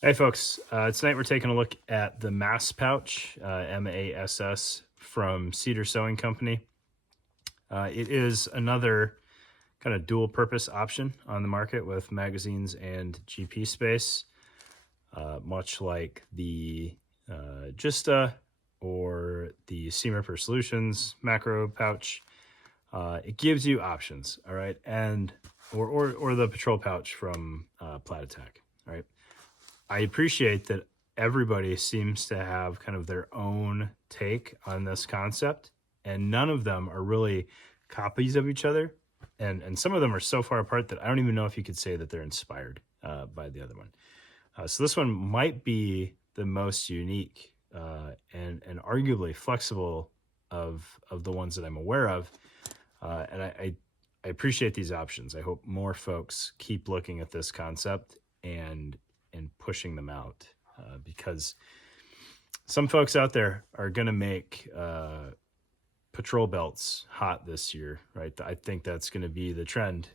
Hey folks, tonight we're taking a look at the Mass Pouch, MASS from Cedar Sewing Company. It is another kind of dual purpose option on the market with magazines and GP space, much like the Gista or the Seam Ripper Solutions macro pouch. It gives you options, all right, and or the Patrol pouch from Plat Attack, all right. I appreciate that everybody seems to have kind of their own take on this concept, and none of them are really copies of each other. And some of them are so far apart that I don't even know if you could say that they're inspired by the other one. So this one might be the most unique and arguably flexible of the ones that I'm aware of. And I appreciate these options. I hope more folks keep looking at this concept and pushing them out because some folks out there are going to make patrol belts hot this year, right? I think that's going to be the trend.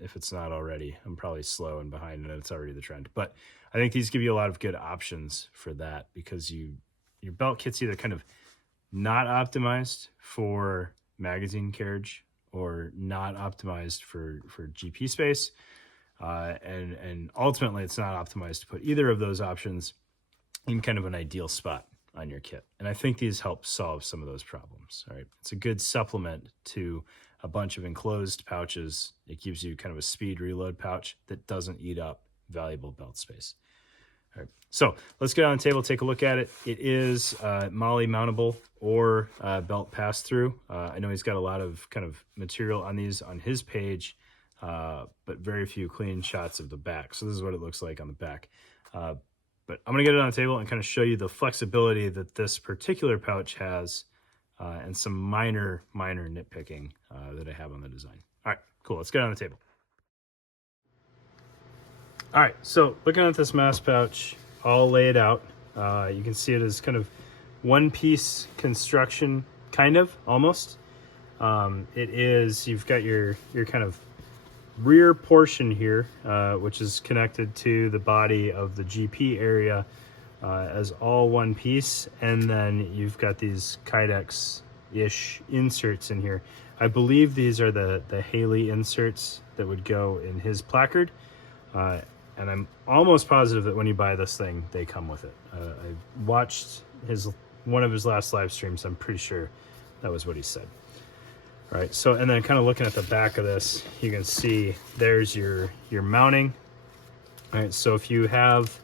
If it's not already, I'm probably slow and behind and it's already the trend, but I think these give you a lot of good options for that because your belt kit's either kind of not optimized for magazine carriage or not optimized for GP space. And ultimately it's not optimized to put either of those options in kind of an ideal spot on your kit. And I think these help solve some of those problems. All right. It's a good supplement to a bunch of enclosed pouches. It gives you kind of a speed reload pouch that doesn't eat up valuable belt space. All right. So let's get on the table, take a look at it. It is MOLLE mountable or belt pass through. I know he's got a lot of kind of material on these on his page. But very few clean shots of the back. So this is what it looks like on the back. But I'm going to get it on the table and kind of show you the flexibility that this particular pouch has and some minor nitpicking that I have on the design. All right, cool. Let's get it on the table. All right, so looking at this Mass pouch, all laid out, you can see it as kind of one-piece construction, kind of, almost. It is, you've got your kind of rear portion here, which is connected to the body of the GP area as all one piece. And then you've got these Kydex-ish inserts in here. I believe these are the Haley inserts that would go in his placard. And I'm almost positive that when you buy this thing, they come with it. I watched one of his last live streams. I'm pretty sure that was what he said. All right, so and then kind of looking at the back of this, you can see there's your mounting. All right, so if you have,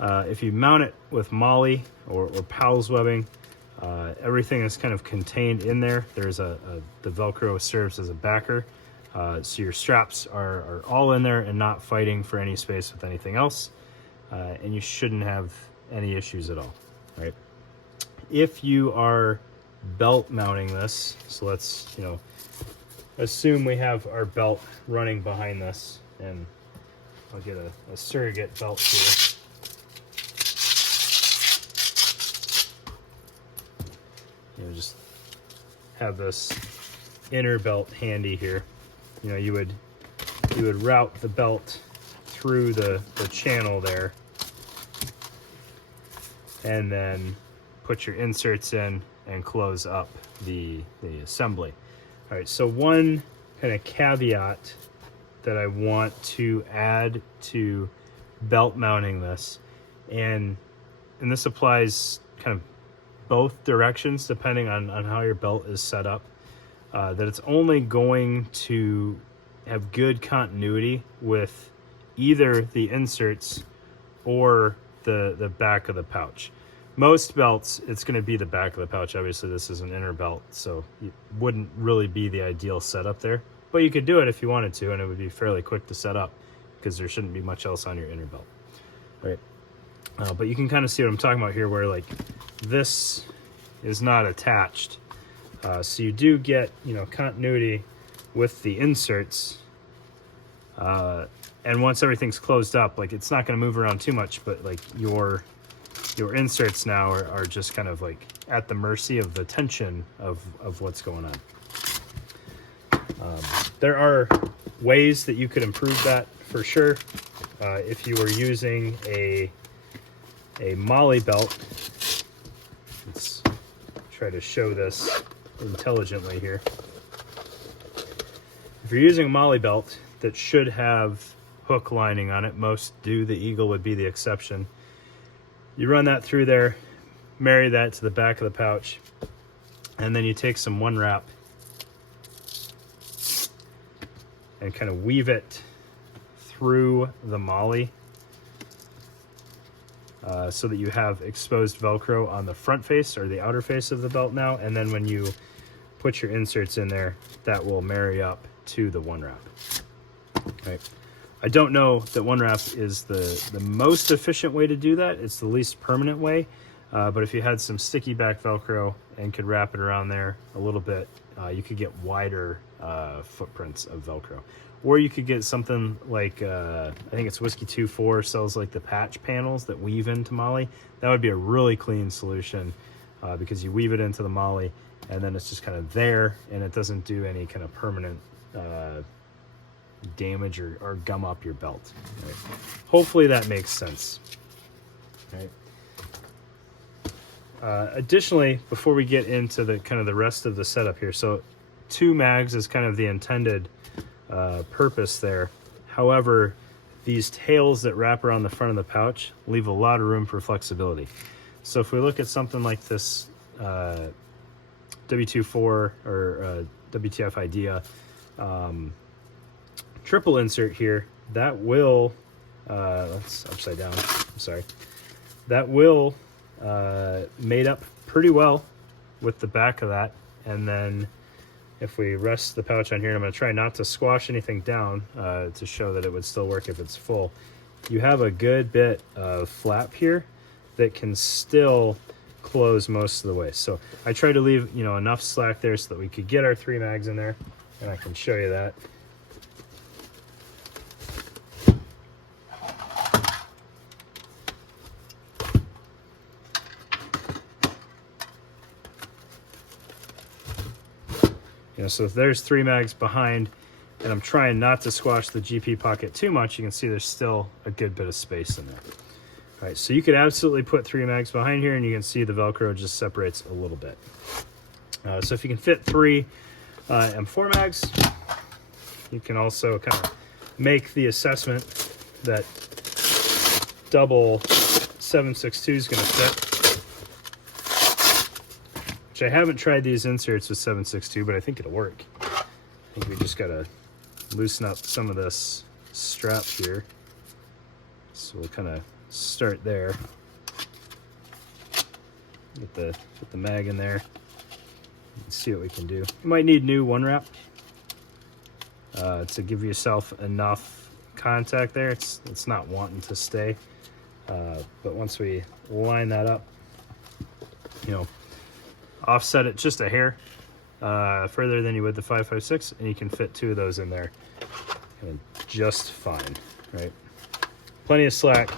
if you mount it with MOLLE or Powell's webbing, everything is kind of contained in there. There's the Velcro serves as a backer, so your straps are all in there and not fighting for any space with anything else, and you shouldn't have any issues at all. Right? If you are belt mounting this, so let's assume we have our belt running behind this, and I'll get a surrogate belt here. Just have this inner belt handy here. You would route the belt through the channel there and then put your inserts in and close up the assembly. All right, so one kind of caveat that I want to add to belt mounting this, and this applies kind of both directions depending on how your belt is set up, that it's only going to have good continuity with either the inserts or the back of the pouch. Most belts, it's going to be the back of the pouch. Obviously, this is an inner belt, so it wouldn't really be the ideal setup there. But you could do it if you wanted to, and it would be fairly quick to set up because there shouldn't be much else on your inner belt. All right. But you can kind of see what I'm talking about here, where like this is not attached. So you do get, continuity with the inserts. And once everything's closed up, like it's not going to move around too much, but like your inserts now are just kind of like at the mercy of the tension of what's going on. There are ways that you could improve that for sure. if you were using a molly belt, let's try to show this intelligently here. If you're using a molly belt that should have hook lining on it, most do, the Eagle would be the exception. You run that through there, marry that to the back of the pouch, and then you take some one wrap and kind of weave it through the molly so that you have exposed Velcro on the front face or the outer face of the belt now. And then when you put your inserts in there, that will marry up to the one wrap. Okay. I don't know that one wrap is the most efficient way to do that. It's the least permanent way. But if you had some sticky back Velcro and could wrap it around there a little bit, you could get wider footprints of Velcro. Or you could get something like, I think it's Whiskey 24 sells like the patch panels that weave into molly. That would be a really clean solution because you weave it into the molly and then it's just kind of there and it doesn't do any kind of permanent damage or gum up your belt. Right? Hopefully that makes sense. Right. Additionally, before we get into the kind of the rest of the setup here, so 2 mags is kind of the intended purpose there. However, these tails that wrap around the front of the pouch leave a lot of room for flexibility. So if we look at something like this W24 or WTF Idea triple insert here, that will, that's upside down, I'm sorry, that will made up pretty well with the back of that. And then if we rest the pouch on here, and I'm going to try not to squash anything down to show that it would still work if it's full, you have a good bit of flap here that can still close most of the way. So I tried to leave, you know, enough slack there so that we could get our 3 mags in there, and I can show you that. You know, so if there's 3 mags behind, and I'm trying not to squash the GP pocket too much, you can see there's still a good bit of space in there. All right, so you could absolutely put 3 mags behind here, and you can see the Velcro just separates a little bit. So if you can fit 3 and 4 mags, you can also kind of make the assessment that double 7.62 is going to fit. Which I haven't tried these inserts with 7.62, but I think it'll work. I think we just gotta loosen up some of this strap here. So we'll kind of start there. Get the mag in there. And see what we can do. You might need new one wrap to give yourself enough contact there. It's not wanting to stay, but once we line that up, you know, offset it just a hair further than you would the 5.56, and you can fit 2 of those in there and just fine, right? Plenty of slack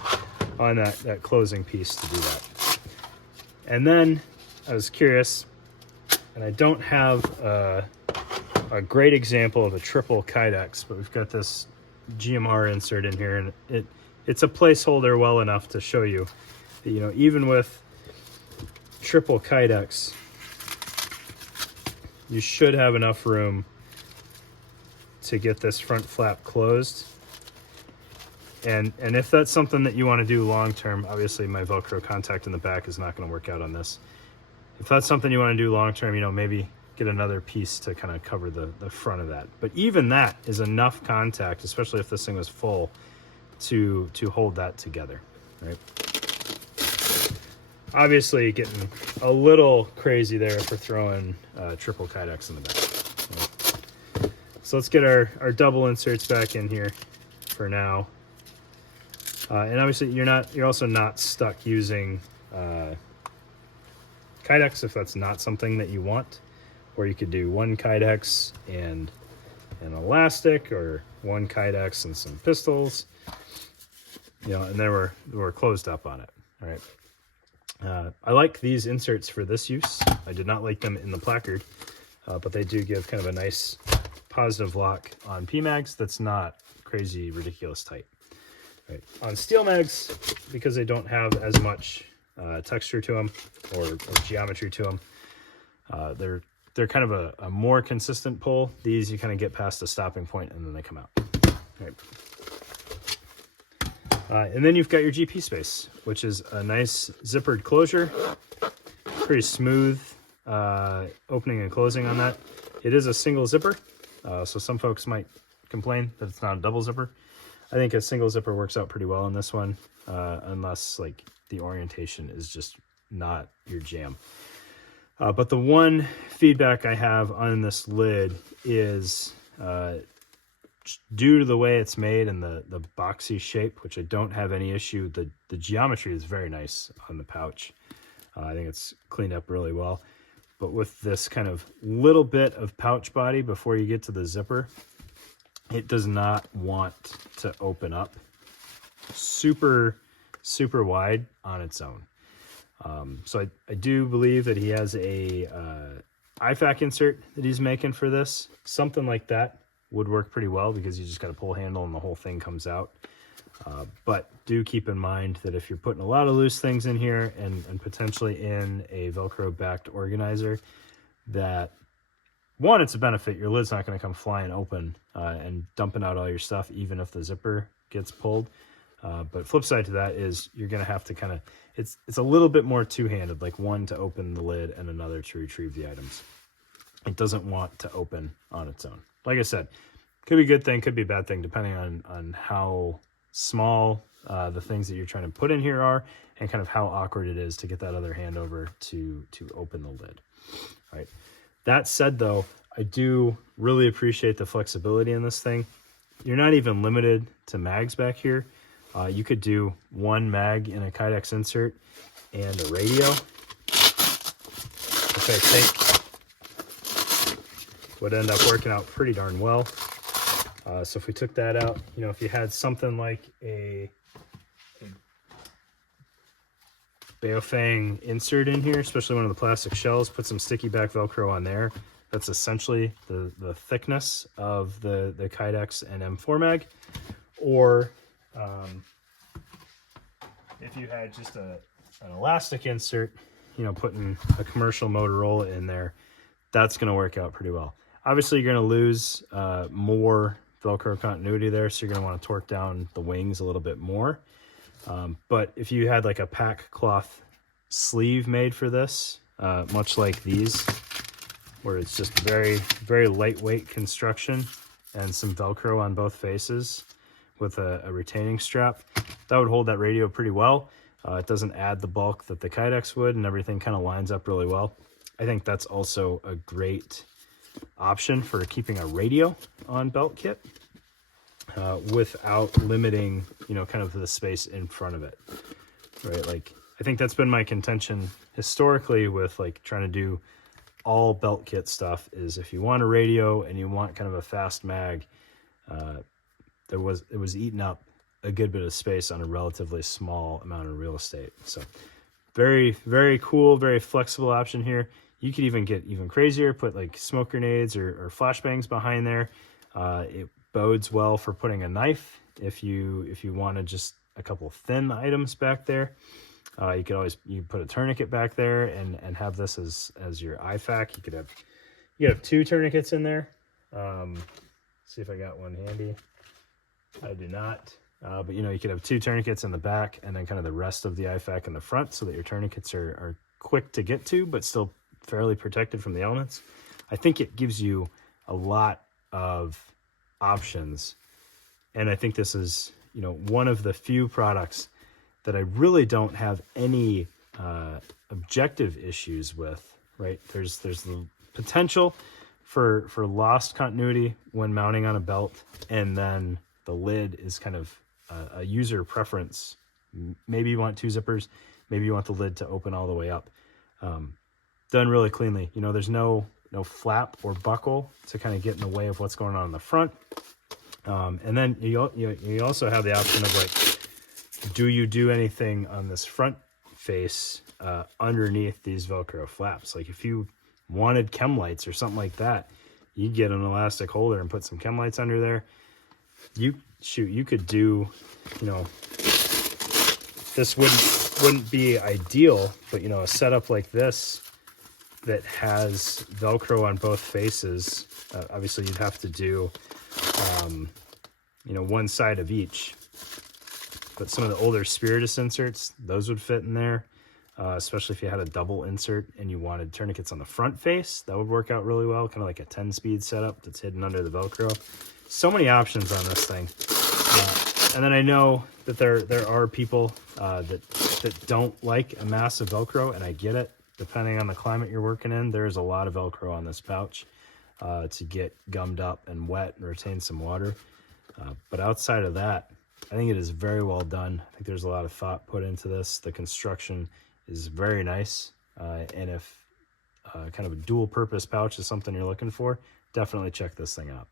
on that closing piece to do that. And then I was curious, and I don't have a great example of a triple Kydex, but we've got this GMR insert in here, and it's a placeholder well enough to show you that, you know, even with triple Kydex, you should have enough room to get this front flap closed. And if that's something that you want to do long term, obviously my Velcro contact in the back is not going to work out on this. If that's something you want to do long term, you know, maybe get another piece to kind of cover the front of that. But even that is enough contact, especially if this thing was full, to hold that together, right? Obviously getting a little crazy there for throwing triple Kydex in the back. Right. So let's get our double inserts back in here for now. And obviously you're also not stuck using Kydex if that's not something that you want. Or you could do 1 Kydex and an elastic, or 1 Kydex and some pistols. You know, and then we're closed up on it. All right. I like these inserts for this use. I did not like them in the placard, but they do give kind of a nice positive lock on PMags that's not crazy, ridiculous tight. Right. On steel mags, because they don't have as much texture to them or geometry to them, they're kind of a more consistent pull. These, you kind of get past the stopping point and then they come out. Right. And then you've got your GP space, which is a nice zippered closure. Pretty smooth opening and closing on that. It is a single zipper, so some folks might complain that it's not a double zipper. I think a single zipper works out pretty well in this one, unless like the orientation is just not your jam. But the one feedback I have on this lid is due to the way it's made and the boxy shape, which I don't have any issue. The geometry is very nice on the pouch. I think it's cleaned up really well. But with this kind of little bit of pouch body before you get to the zipper, it does not want to open up super, super wide on its own. So I do believe that he has a IFAC insert that he's making for this. Something like that would work pretty well because you just got a pull handle and the whole thing comes out. But do keep in mind that if you're putting a lot of loose things in here and potentially in a Velcro backed organizer, that one, it's a benefit. Your lid's not going to come flying open and dumping out all your stuff, even if the zipper gets pulled. But flip side to that is you're going to have to kind of, it's a little bit more two-handed, like one to open the lid and another to retrieve the items. It doesn't want to open on its own. Like I said, could be a good thing, could be a bad thing, depending on how small the things that you're trying to put in here are and kind of how awkward it is to get that other hand over to open the lid. All right. That said, though, I do really appreciate the flexibility in this thing. You're not even limited to mags back here. You could do one mag in a Kydex insert and a radio, which I think would end up working out pretty darn well. So if we took that out, you know, if you had something like a Baofeng insert in here, especially one of the plastic shells, put some sticky back Velcro on there. That's essentially the thickness of the Kydex and M4 mag. Or if you had just an elastic insert, you know, putting a commercial Motorola in there, that's going to work out pretty well. Obviously, you're going to lose more Velcro continuity there, so you're going to want to torque down the wings a little bit more. But if you had like a pack cloth sleeve made for this, much like these, where it's just very, very lightweight construction and some Velcro on both faces with a retaining strap, that would hold that radio pretty well. It doesn't add the bulk that the Kydex would, and everything kind of lines up really well. I think that's also a great option for keeping a radio on belt kit without limiting, you know, kind of the space in front of it, right? Like, I think that's been my contention historically with like trying to do all belt kit stuff is if you want a radio and you want kind of a fast mag, it was eating up a good bit of space on a relatively small amount of real estate. So very, very cool, very flexible option here. You could even get even crazier, put like smoke grenades or flashbangs behind there. It bodes well for putting a knife if you wanted just a couple thin items back there. You could always put a tourniquet back there and have this as your IFAC. You could have two tourniquets in there. See if I got one handy. I do not. But you know, you could have two tourniquets in the back and then kind of the rest of the IFAC in the front so that your tourniquets are quick to get to, but still fairly protected from the elements. I think it gives you a lot of options. And I think this is, you know, one of the few products that I really don't have any objective issues with, right? There's the potential for lost continuity when mounting on a belt, and then the lid is kind of a user preference. Maybe you want two zippers, maybe you want the lid to open all the way up. Done really cleanly. You know, there's no flap or buckle to kind of get in the way of what's going on in the front. And then you also have the option of like, do you do anything on this front face underneath these Velcro flaps? Like if you wanted chem lights or something like that, you get an elastic holder and put some chem lights under there. You shoot, you could do, you know, this wouldn't be ideal, but, you know, a setup like this that has Velcro on both faces, obviously you'd have to do, you know, one side of each. But some of the older Spiritus inserts, those would fit in there, especially if you had a double insert and you wanted tourniquets on the front face. That would work out really well, kind of like a 10-speed setup that's hidden under the Velcro. So many options on this thing. And then I know that there are people that don't like a massive Velcro, and I get it. Depending on the climate you're working in, there's a lot of Velcro on this pouch to get gummed up and wet and retain some water. But outside of that, I think it is very well done. I think there's a lot of thought put into this. The construction is very nice. And if kind of a dual purpose pouch is something you're looking for, definitely check this thing out.